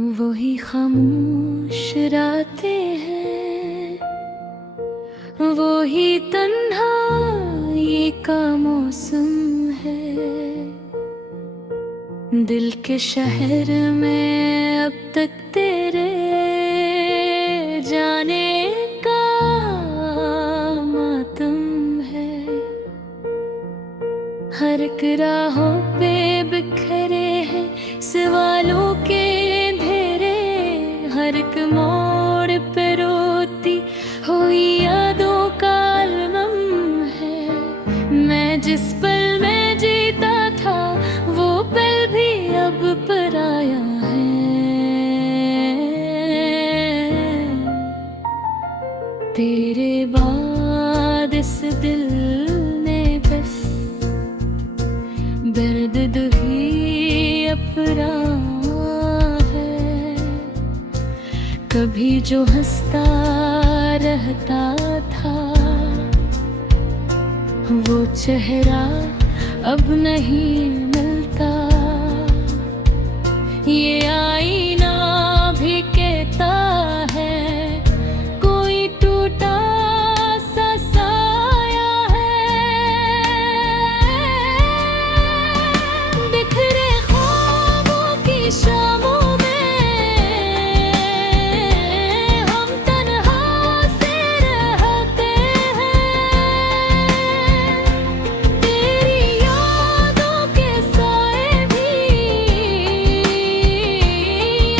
वही खामोश रातें हैं, वही तन्हाई का मौसम है। दिल के शहर में अब तक तेरे जाने का मातम है। हर एक राहों पे बिखरे हैं सवालों के अंधेरे, हर एक मोड़ पे रोती हुई यादों का अलगम है। मैं जिस पल में जीता था वो पल भी अब पराया है। तेरे बाद इस दिल ने बस दर्द ही अपना है। कभी जो हंसता रहता था वो चेहरा अब नहीं मिलता। ये आईना भी कहता है कोई टूटा सा साया है। बिखरे ख्वाबों की शामों में हम तन्हा से रहते हैं। तेरी यादों के साए भी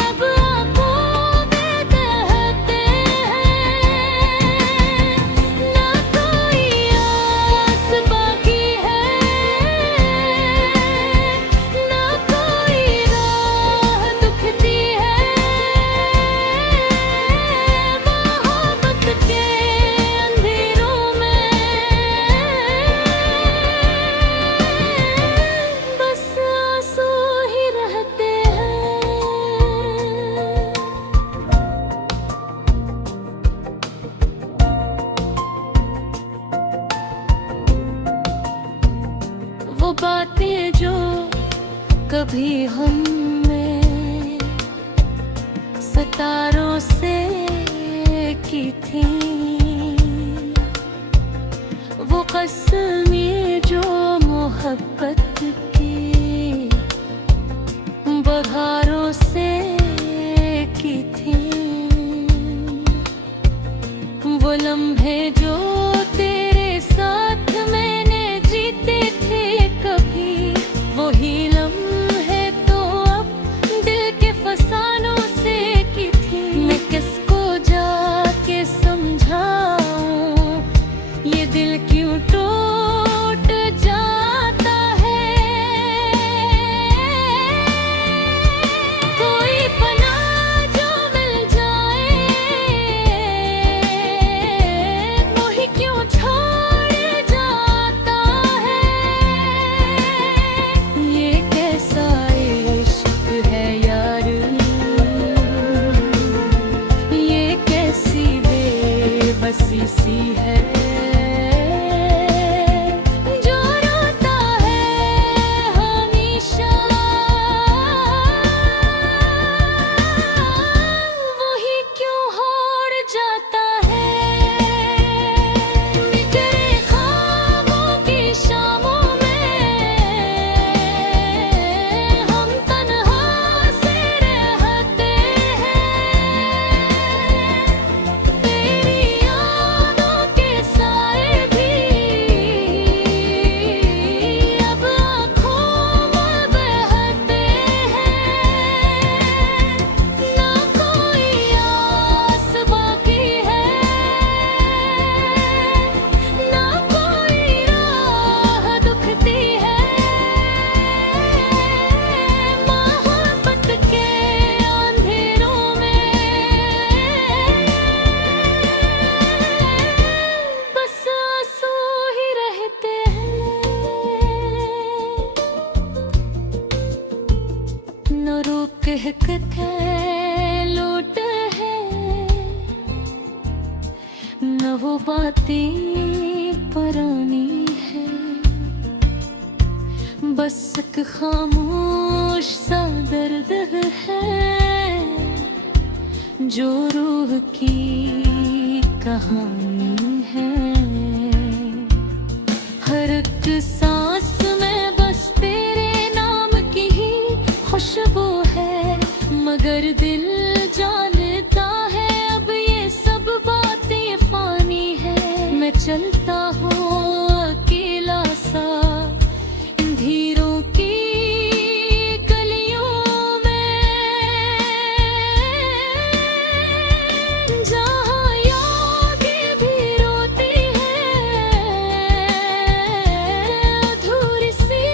अब आंखों में बहते हैं। ना कोई आस बाकी है, ना कोई राह दुखती है। मोहब्बत के अंधेरों में बस आंसू ही रहते हैं। वो बातें जो कभी हमने सितारों से की थी, वो कसमें जो मोहब्बत की बहारों से की थी, वो लम्हे जो तेरे साथ मैंने जीते थे कभी, वही लम्हे तो अब दिल के फसानों से की थी। मैं किसको जाके समझाऊं ये दिल क्यों टूट जाता है। कोई पनाह जो मिल जाए वही क्यों छोड़ जाता है। ये कैसा इश्क है यार, ये कैसी बेबसी सी है। जो रोता है हमेशा वही क्यों हार जाता है। बिखरे ख्वाबों की शामों में हम तन्हा से रहते हैं। तेरी यादों के साए भी अब आँखों में बहते हैं। ना कोई आस बाकी है, ना कोई राह दुखती है। मोहब्बत के अंधेरों में बस आंसू ही रहते हैं। न रूप कहते लूट है, न वो बातें पुरानी है। बस एक खामोश खामोश सा दर्द है जो रूह की कहानी है। हर एक सांस में बस तेरे नाम की ही खुशबू है, मगर दिल जानता है अब ये सब बातें फानी है। मैं चलता हूँ अकेला सा इन धीरों की गलियों में, जहाँ यादें भी रोती हैं अधूरी सी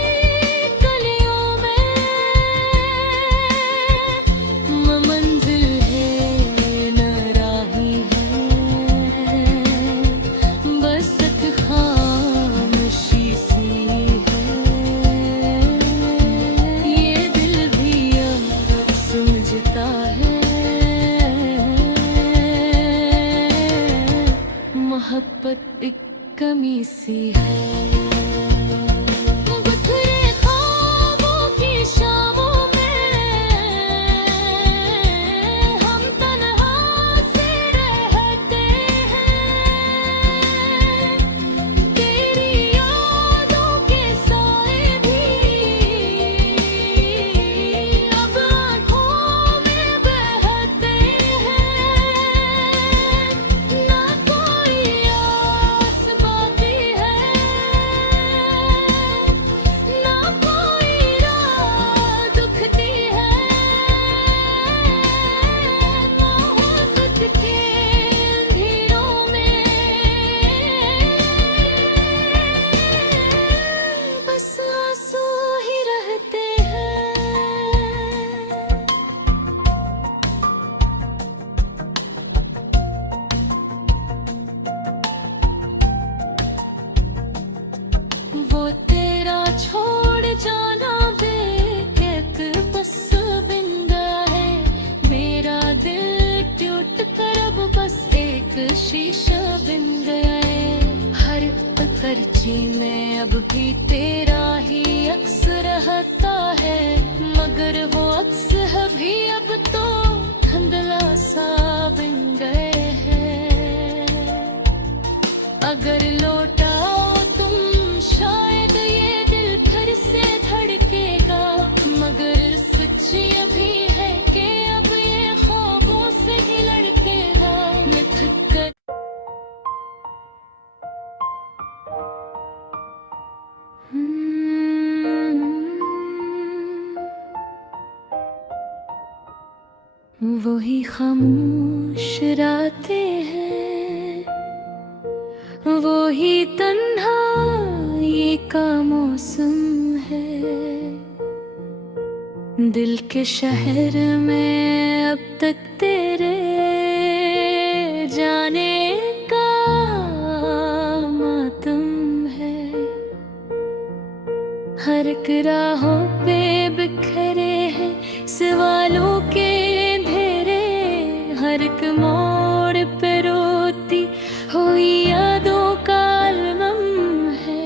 गलियों में। मंजिल है न राही है, बस एक खामोशी सी है। ये दिल भी अब समझता है मोहब्बत एक कमी सी है। बिखरे ख्वाबों की शामों में हम तन्हा से रहते हैं, तेरी यादों के साए भी अब आँखों में बहते हैं। ना कोई आस बाकी है, ना कोई राह दुखती है। मोहब्बत के अंधेरों में बस आंसू ही रहते हैं। वो तेरा छोड़ जाना भी एक बस बिंदा है, मेरा दिल टूट कर अब बस एक शीशा बिन गया है। हर पर्ची में अब भी तेरा ही अक्स रहता है, मगर वो अक्स भी अब तो धुंधला सा बिन गए हैं। अगर लौटाओ तुम शायद ये दिल फिर से धड़केगा, मगर सच ये भी है कि अब ये ख्वाबों से ही लड़केगा। मैं थक कर वही खामोश रातें हैं, वही तन्हाई का मौसम है। दिल के शहर में अब तक तेरे जाने का मातम है। हर एक राहों पे बिखरे हैं सवालों के अंधेरे, हर एक मोड़ पे रोती हुई यादों का आलम है।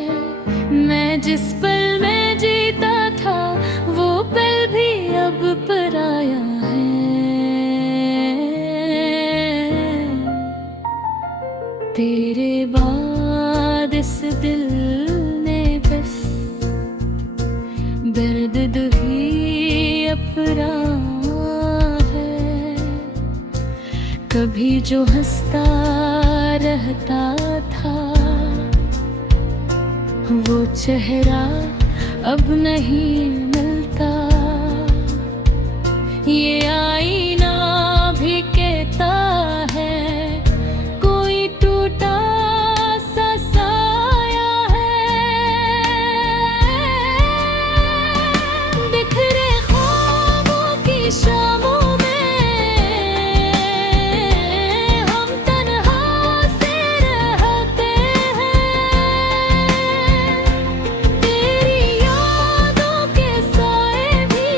मैं जिस पल में जीता था वो पल भी अब पराया है। तेरे बाद इस दिल ने बस दर्द ही अपना है। कभी जो हंसता रहता था वो चेहरा अब नहीं मिलता। ये आईना भी कहता है कोई टूटा सा साया है। बिखरे ख्वाबों की शामों में हम तन्हा से रहते हैं, तेरी यादों के साए भी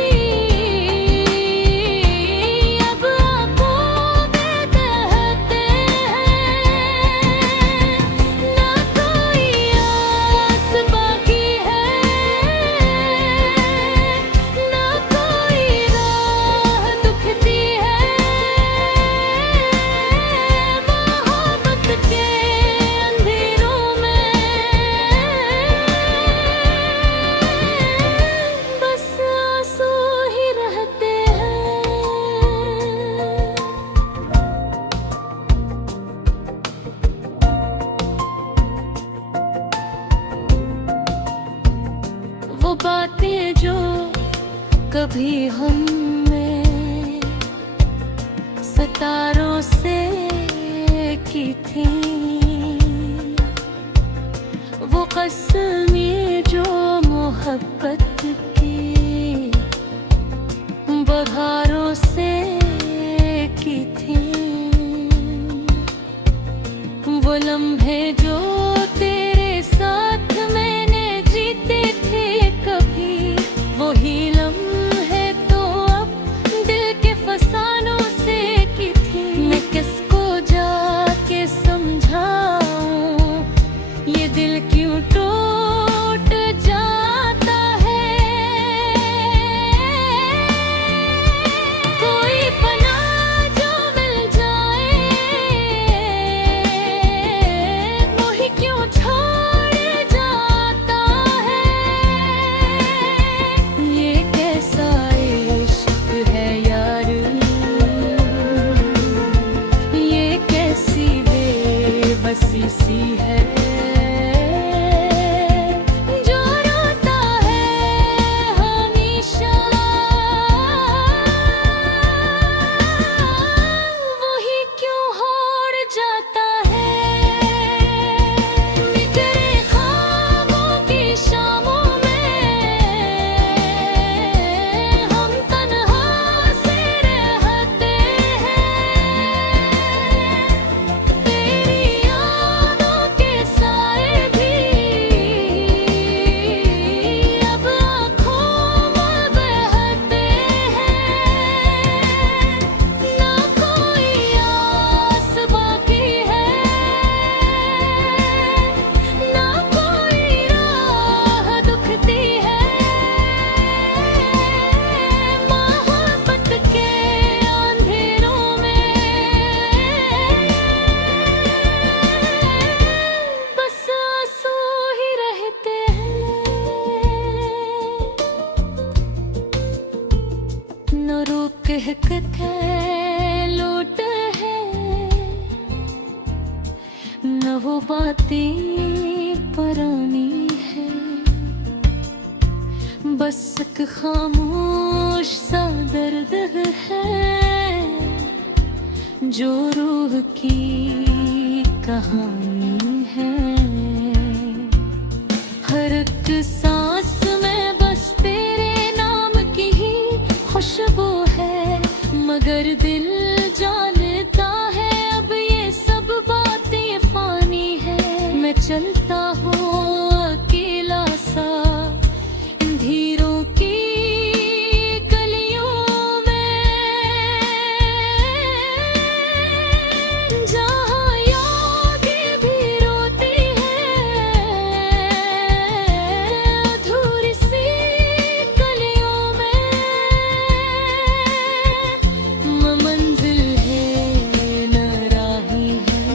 कभी हमने सितारों से की थी वो कसमें जो मोहब्बत की बहारों से की थी। वो लम्हे जो तेरे साथ मैंने जीते थे कभी, वही लम्हे तो अब दिल के फसानों से की थी। मैं किसको जाके समझाऊं ये दिल क्यों टूट जाता है। कोई पना जो मिल जाए वही क्यों छोड़ जाता है। ये कैसा इश्क है यार, ये कैसी बेबसी सी है जो रोता है हमेशा, वही क्यों होड़ जाता है। बिखरे ख्वाबों की शामों में हम तन्हा से रहते हैं। तेरी यादों के साए भी अब आँखों में बहते हैं। ना कोई आस बाकी है, ना कोई राह दुखती है। मोहब्बत के अंधेरों में बस आंसू ही रहते हैं। न रूप कहते लूट है, न वो बातें पुरानी है। बस एक खामोश सा दर्द है जो रूह की कहानी है। हर एक सांस में बस तेरे नाम की ही खुशबू है, मगर दिल जानता है अब ये सब बातें फानी है। मैं चलता हूँ अकेला सा इन धीरों की गलियों में, जहाँ यादें भी रोती हैं अधूरी सी गलियों में। न मंजिल है न राही है,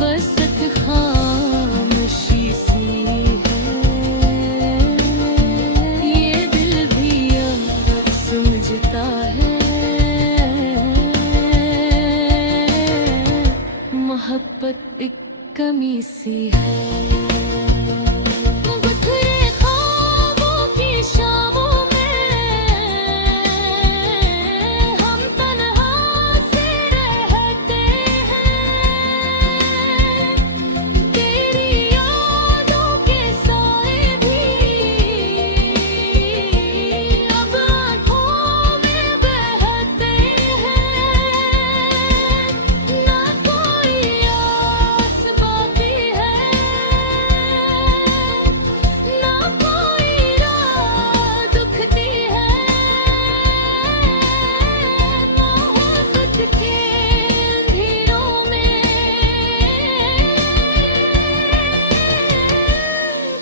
बस एक खामोशी सी है। ये दिल भी अब समझता है मोहब्बत एक कमी सी है। बिखरे ख्वाबों की शामों में हम तन्हा से रहते हैं। तेरी यादों के साए भी अब आँखों में बहते हैं। ना कोई आस बाकी है, ना कोई राह दुखती है। मोहब्बत के अंधेरों में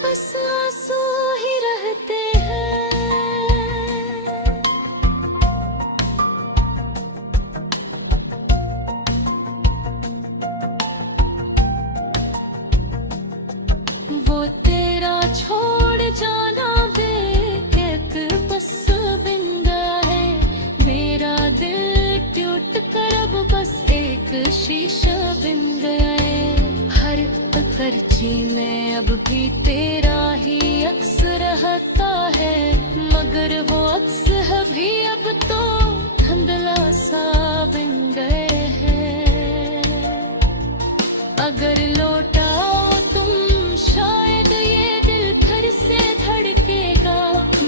बस आंसू ही रहते हैं। वो तेरा छोड़ जाना भी एक बस बिंदा है। मेरा दिल टूट कर अब बस एक शीशा बिन गया है। हर एक खर्ची में अब भी तेरा ही अक्स रहता है, मगर वो अक्स भी अब तो धुंधला सा बन गए हैं। अगर लौटाओ तुम शायद ये दिल फिर से धड़केगा,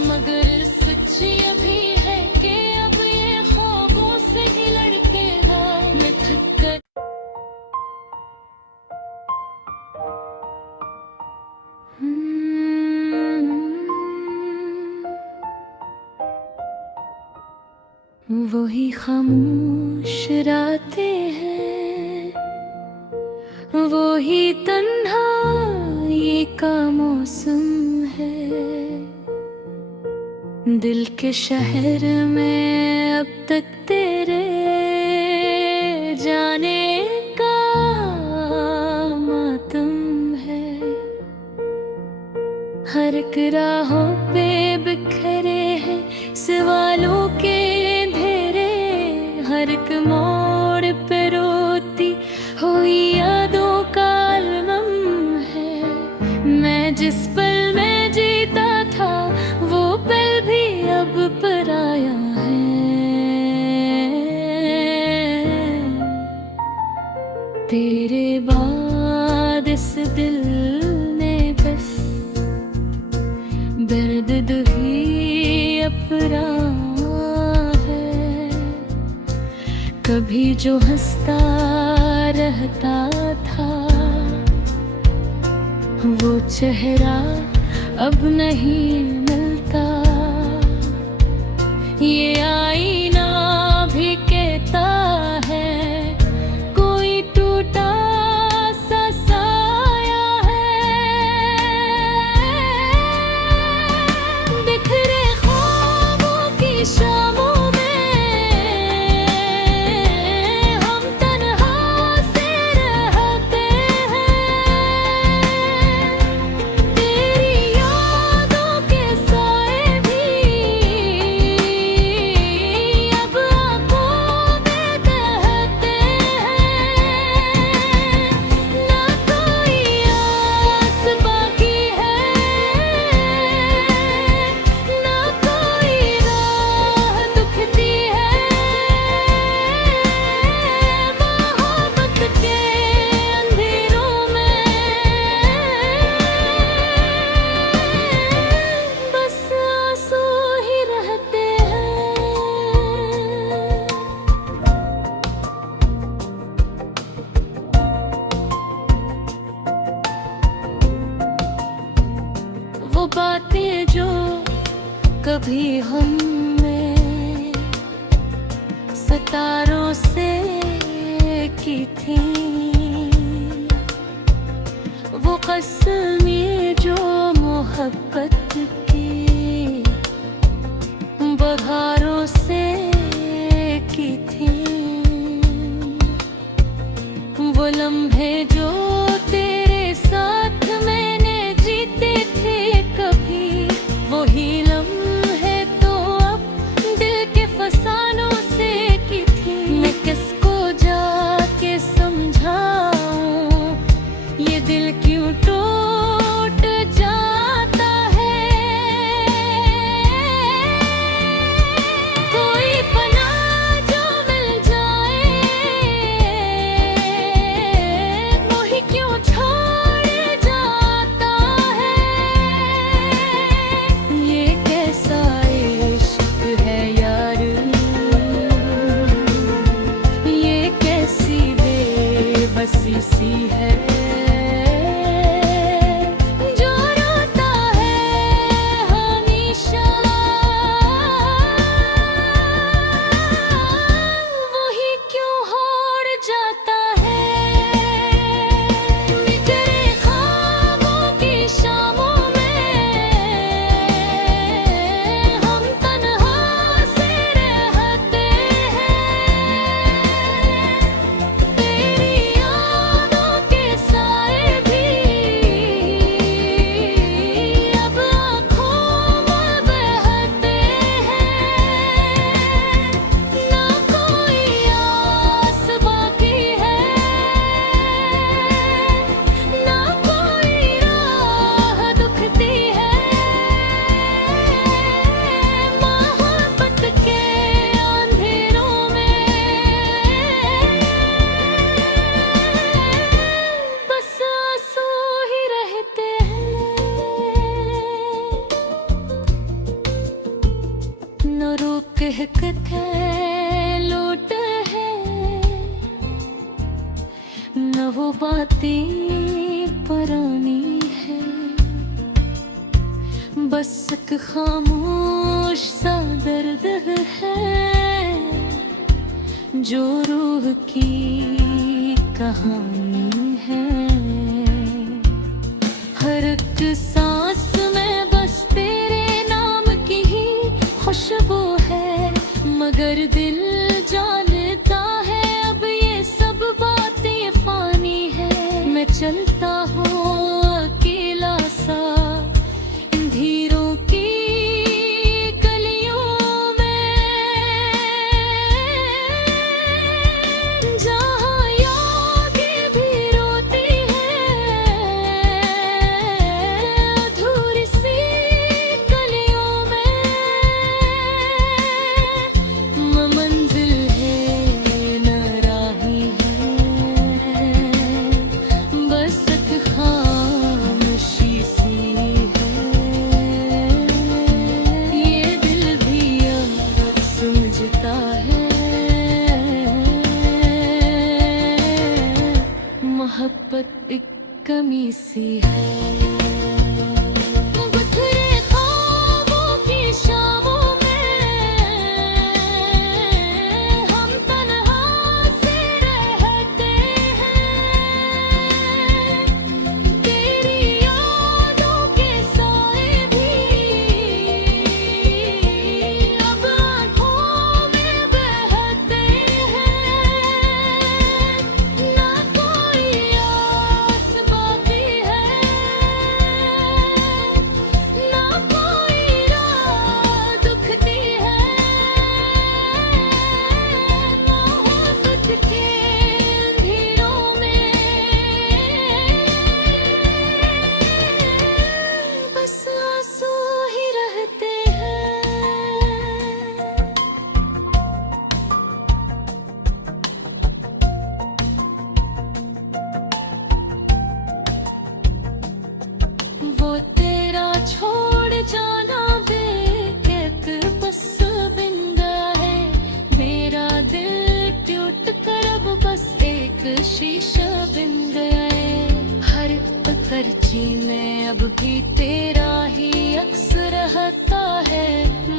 मगर सच ये भी है कि अब ये ख्वाबों से ही लड़केगा। मैं थक कर वही खामोश रातें हैं, वही तन्हाई का मौसम है। दिल के शहर में अब तक तेरे जाने का मातम है। हर एक राहों पे बिखरे हैं सवालों के धेरे, हर एक मोड़ पे रोती हुई यादों का आलम है। मैं जिस पल में जीता था वो पल भी अब पराया है। तेरे बाद इस दिल ने बस दर्द ही अपना है। कभी जो हंसता रहता था वो चेहरा अब नहीं मिलता। ये आईना भी कहता है कोई टूटा सा साया है। बिखरे ख्वाबों की शामों में हम तन्हा से रहते हैं। तेरी यादों के साए भी अब आंखों में बहते हैं। ना कोई आस बाकी है, ना कोई राह दुखती है। मोहब्बत के अंधेरों में बस आंसू ही रहते हैं। वो बातें जो कभी हमने सितारों से की थी, वो कसमें जो मोहब्बत की बहारों से की थी, वो लम्हे जो तेरे साथ मैंने जीते थे कभी, वही लम्हे तो अब दिल के फसानों से की थी। मैं किसको जाके समझाऊं ये दिल क्यों टूट जाता है। कोई पनाह जो मिल जाए वही न वो बातें पुरानी है, बस एक खामोश सा दर्द है जो रूह की कहानी है। हर एक सांस में बस तेरे नाम की ही खुशबू है, मगर दिल जानता है अब ये सब बातें फानी है। मैं चलता हूँ अकेला सा इन धीरों की गलियों में, जहाँ यादें भी रोती है अधूरी सी गलियों में। मंजिल है न राही है, बस एक खामोशी सी है। ये दिल भी अब समझता है मोहब्बत एक कमी सी है। बिखरे ख्वाबों की शामों में हम तन्हा से रहते हैं, तेरी यादों के साए भी अब आँखों में बहते हैं। ना कोई आस बाकी है, ना कोई राह दुखती है। मोहब्बत के अंधेरों में बस आंसू ही रहते हैं। वो तेरा छोड़ जाना भी एक बस बिंदा है, मेरा दिल टूट कर अब बस एक शीशा बिन गया है। हर पर्ची में अब भी तेरा ही अक्स रहता है,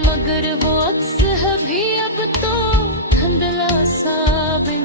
मगर वो अक्स है भी अब तो धुंधला सा बिन